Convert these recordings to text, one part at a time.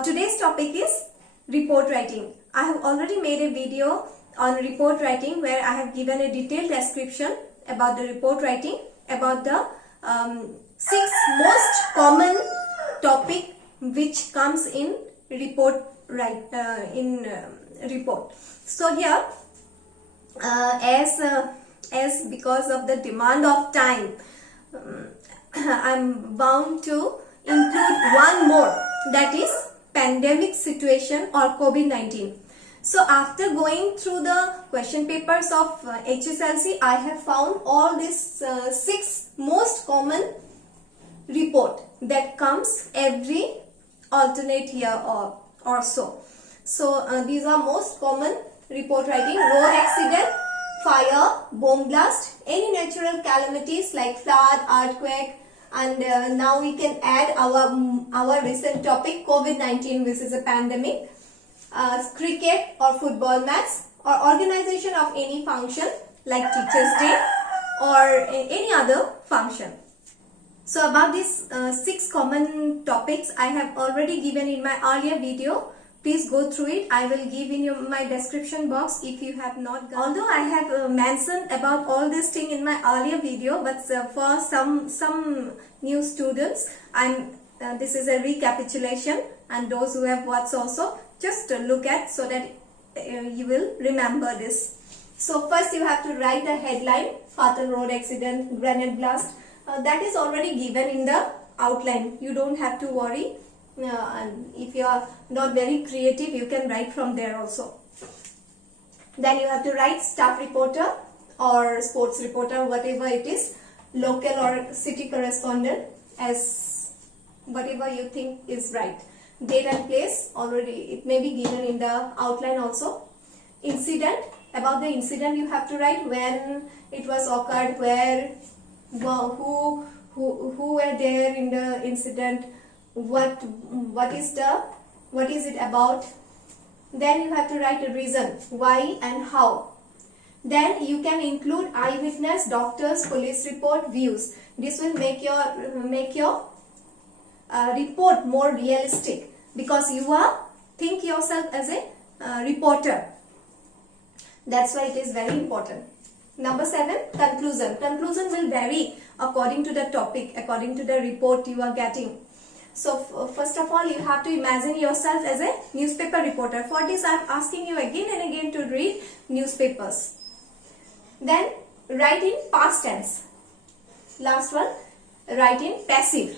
Today's topic is report writing. I have already made a video on report writing where I have given a detailed description about the report writing, about the 6 most common topic which comes in report report. So here, as because of the demand of time, I'm bound to include one more, that is pandemic situation or COVID-19. So after going through the question papers of HSLC, I have found all these 6 most common report that comes every alternate year or so. So these are most common report writing: road accident, fire, bomb blast, any natural calamities like flood, earthquake, and now we can add our recent topic COVID-19, which is a pandemic, cricket or football match, or organization of any function like Teachers' Day or any other function. So about these 6 common topics I have already given in my earlier video. Please go through it. I will give in my description box if you have not gone. Although I have mentioned about all this thing in my earlier video, but for some new students, this is a recapitulation, and those who have watched also, just look at so that you will remember this. So first you have to write the headline: fatal road accident, grenade blast. That is already given in the outline. You don't have to worry. And if you are not very creative, you can write from there also. Then you have to write staff reporter or sports reporter, whatever it is, local or city correspondent, as whatever you think is right. Date and place, already it may be given in the outline also. Incident, about the incident you have to write when it was occurred, where, who were there in the incident, what is it about. Then you have to write a reason, why and how. Then you can include eyewitness, doctors, police report, views. This will make your report more realistic, because you think yourself as a reporter. That's why it is very important. Number 7, conclusion. Conclusion will vary according to the topic, according to the report you are getting. So first of all, you have to imagine yourself as a newspaper reporter. For this, I am asking you again and again to read newspapers. Then write in past tense. Last one, write in passive.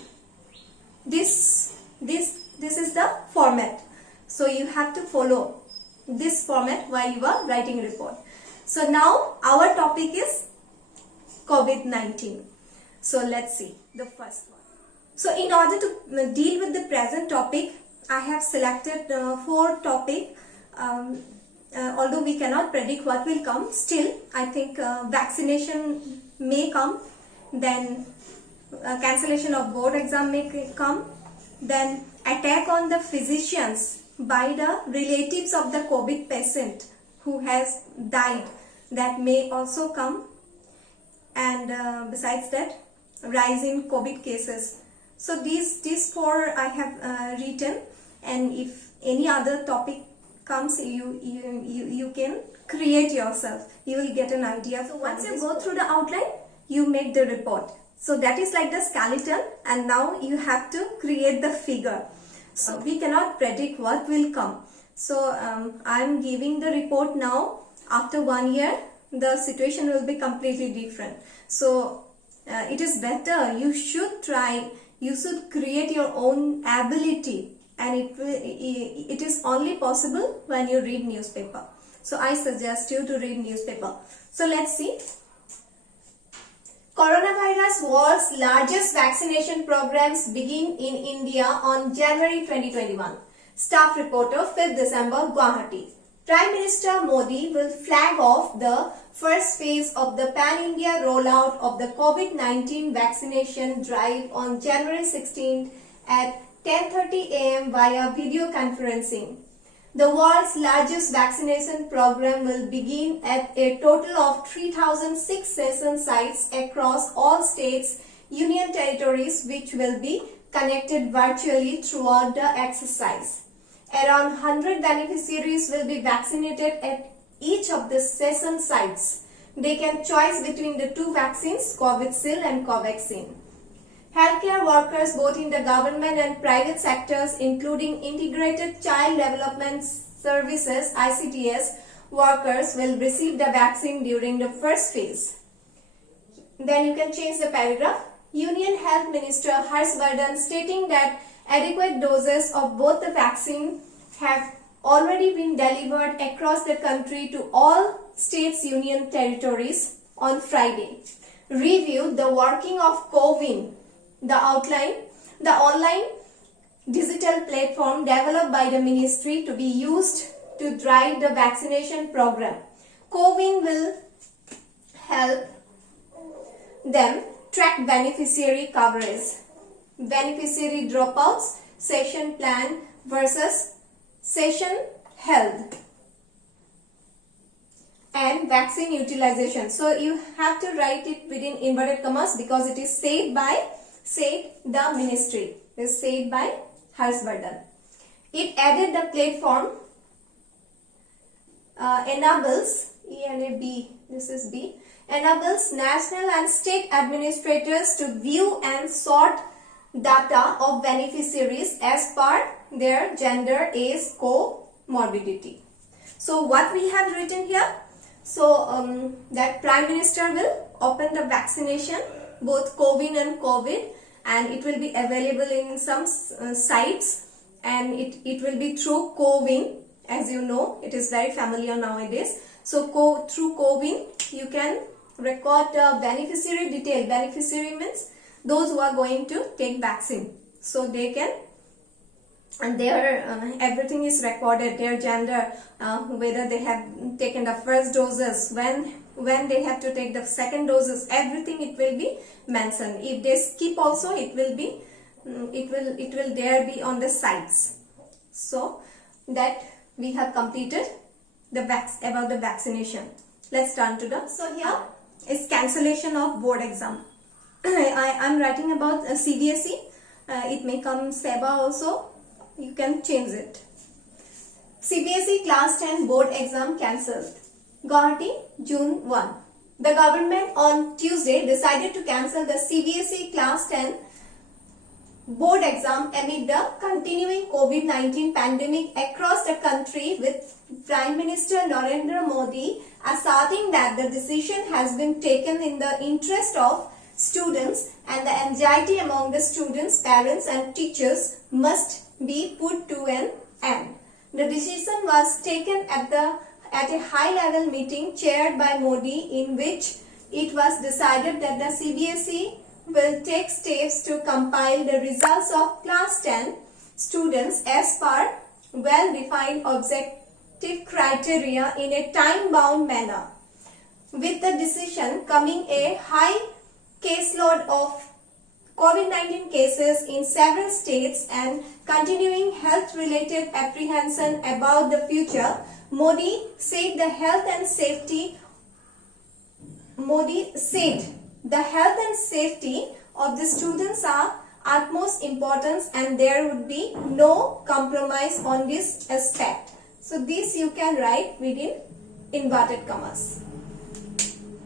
This is the format. So you have to follow this format while you are writing a report. So now our topic is COVID-19. So let's see the first one. So in order to deal with the present topic, I have selected 4 topics. Although we cannot predict what will come, still I think vaccination may come, then cancellation of board exam may come, then attack on the physicians by the relatives of the COVID patient who has died, that may also come, and besides that, rise in COVID cases. So these 4 I have written, and if any other topic comes, you can create yourself. You will get an idea. So once you go through the outline, you make the report. So that is like the skeleton, and now you have to create the figure. So we cannot predict what will come. So I am giving the report now. After 1 year, the situation will be completely different. So it is better. You should try. You should create your own ability, and it is only possible when you read newspaper. So I suggest you to read newspaper. So let's see. Coronavirus world's largest vaccination programs begin in India on January 2021. Staff reporter, 5th December, Guwahati. Prime Minister Modi will flag off the first phase of the pan-India rollout of the COVID-19 vaccination drive on January 16th at 10:30 am via video conferencing. The world's largest vaccination program will begin at a total of 3,006 session sites across all states, union territories, which will be connected virtually throughout the exercise. Around 100 beneficiaries will be vaccinated at each of the session sites. They can choose between the two vaccines, Covishield and Covaxin. Healthcare workers both in the government and private sectors, including Integrated Child Development Services (ICTS) workers, will receive the vaccine during the first phase. Then you can change the paragraph. Union Health Minister Harshvardhan stating that adequate doses of both the vaccine have already been delivered across the country to all states union territories on Friday. Reviewed the working of CoWIN, the online digital platform developed by the ministry to be used to drive the vaccination program. CoWIN will help them track beneficiary coverage, beneficiary dropouts, session plan versus session held, and vaccine utilization. So you have to write it within inverted commas because it is said the ministry. It is said by Harshvardhan. It added the platform enables enables national and state administrators to view and sort data of beneficiaries as per their gender, age, comorbidity. So what we have written here? So that Prime Minister will open the vaccination, both CoWIN and COVID, and it will be available in some sites, and it will be through CoWIN. As you know, it is very familiar nowadays. So through CoWIN, you can record the beneficiary detail. Beneficiary means those who are going to take vaccine. So they can, and their everything is recorded, their gender, whether they have taken the first doses, when they have to take the second doses, everything it will be mentioned. If they skip also, it will be it will there be on the sites. So that we have completed the about the vaccination. Let's turn to the, so here is cancellation of board exam. I am writing about CBSE. It may come SEBA also. You can change it. CBSE class 10 board exam cancelled. Guwahati, June 1. The government on Tuesday decided to cancel the CBSE class 10 board exam amid the continuing COVID-19 pandemic across the country, with Prime Minister Narendra Modi asserting that the decision has been taken in the interest of students and the anxiety among the students, parents and teachers must be put to an end. The decision was taken at a high-level meeting chaired by Modi, in which it was decided that the CBSE will take steps to compile the results of class 10 students as per well-defined objective criteria in a time-bound manner. With the decision coming a high caseload of COVID-19 cases in several states and continuing health-related apprehension about the future, Modi said the health and safety of the students are utmost importance and there would be no compromise on this aspect. So this you can write within inverted commas.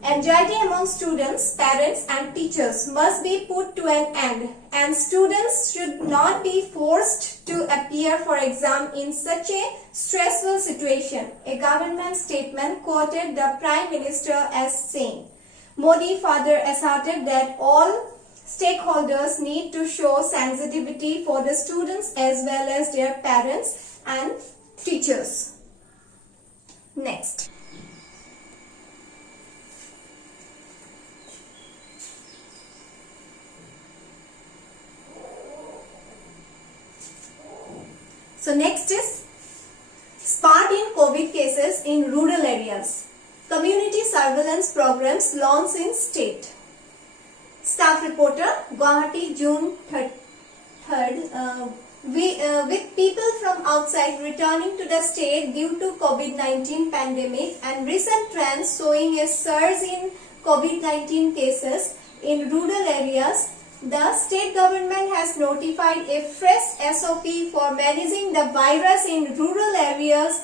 Anxiety among students, parents and teachers must be put to an end, and students should not be forced to appear for exam in such a stressful situation. A government statement quoted the Prime Minister as saying. Modi further asserted that all stakeholders need to show sensitivity for the students as well as their parents and teachers. Next. So next is spurt in COVID cases in rural areas. Community surveillance programs launched in state. Staff reporter, Guwahati, June 3rd. With people from outside returning to the state due to COVID-19 pandemic and recent trends showing a surge in COVID-19 cases in rural areas, the state government has notified a fresh SOP for managing the virus in rural areas,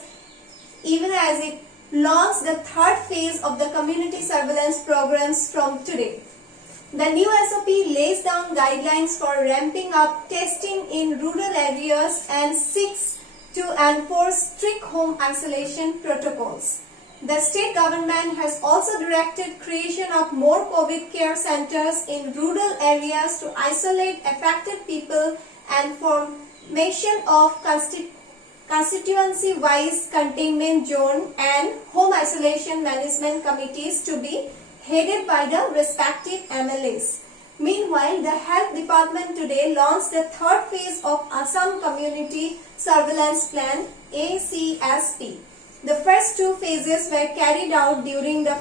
even as it launched the third phase of the community surveillance programs from today. The new SOP lays down guidelines for ramping up testing in rural areas and seeks to enforce strict home isolation protocols. The state government has also directed creation of more COVID care centers in rural areas to isolate affected people and formation of constituency-wise containment zone and home isolation management committees to be headed by the respective MLAs. Meanwhile, the Health Department today launched the third phase of Assam Community Surveillance Plan ACSP. The first two phases were carried out during the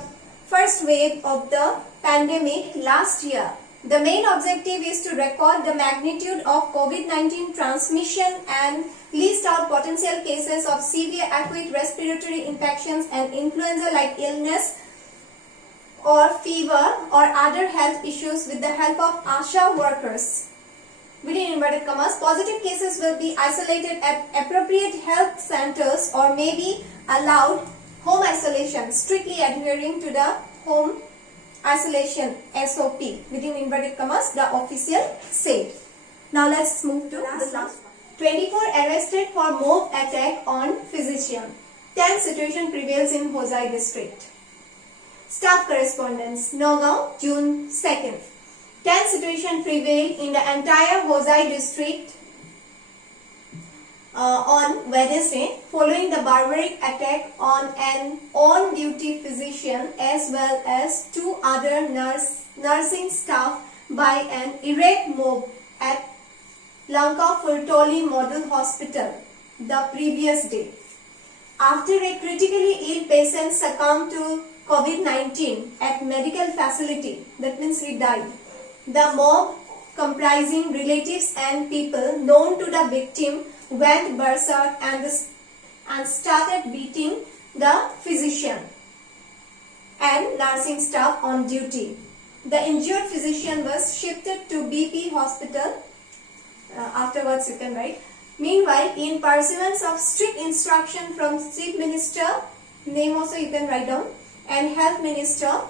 first wave of the pandemic last year. The main objective is to record the magnitude of COVID-19 transmission and list out potential cases of severe acute respiratory infections and influenza-like illness or fever or other health issues with the help of ASHA workers. Within inverted commas, positive cases will be isolated at appropriate health centers or may be allowed home isolation, strictly adhering to the home isolation SOP. Within inverted commas, the official said. Now let's move to the last one. 24 arrested for mob attack on physician. Tense situation prevails in Hosai district. Staff correspondence, Nagaon, June 2nd. Tense situation prevailed in the entire Hosai district on Wednesday following the barbaric attack on an on-duty physician as well as two other nursing staff by an irate mob at Lanka Furtoli Model Hospital the previous day. After a critically ill patient succumbed to COVID-19 at medical facility, that means he died, the mob comprising relatives and people known to the victim went berserk and started beating the physician and nursing staff on duty. The injured physician was shifted to BP hospital. Afterwards you can write. Meanwhile, in pursuance of strict instruction from Chief Minister, name also you can write down, and Health Minister,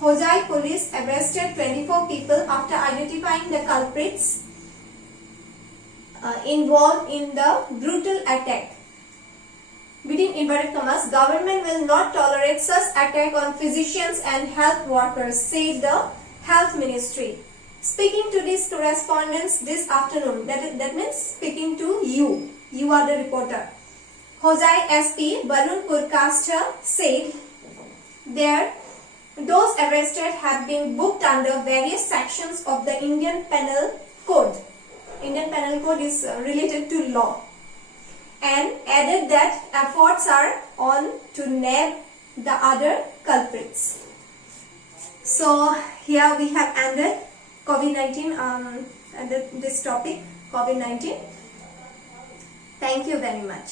Hosai police arrested 24 people after identifying the culprits involved in the brutal attack. Within inverted commas, government will not tolerate such attack on physicians and health workers, said the Health Ministry. Speaking to these correspondents this afternoon, that means speaking to you. You are the reporter. Hosai SP Barun Purkascha said those arrested have been booked under various sections of the Indian Penal Code. Indian Penal Code is related to law, and added that efforts are on to nab the other culprits. So here we have ended COVID-19 and this topic, COVID-19. Thank you very much.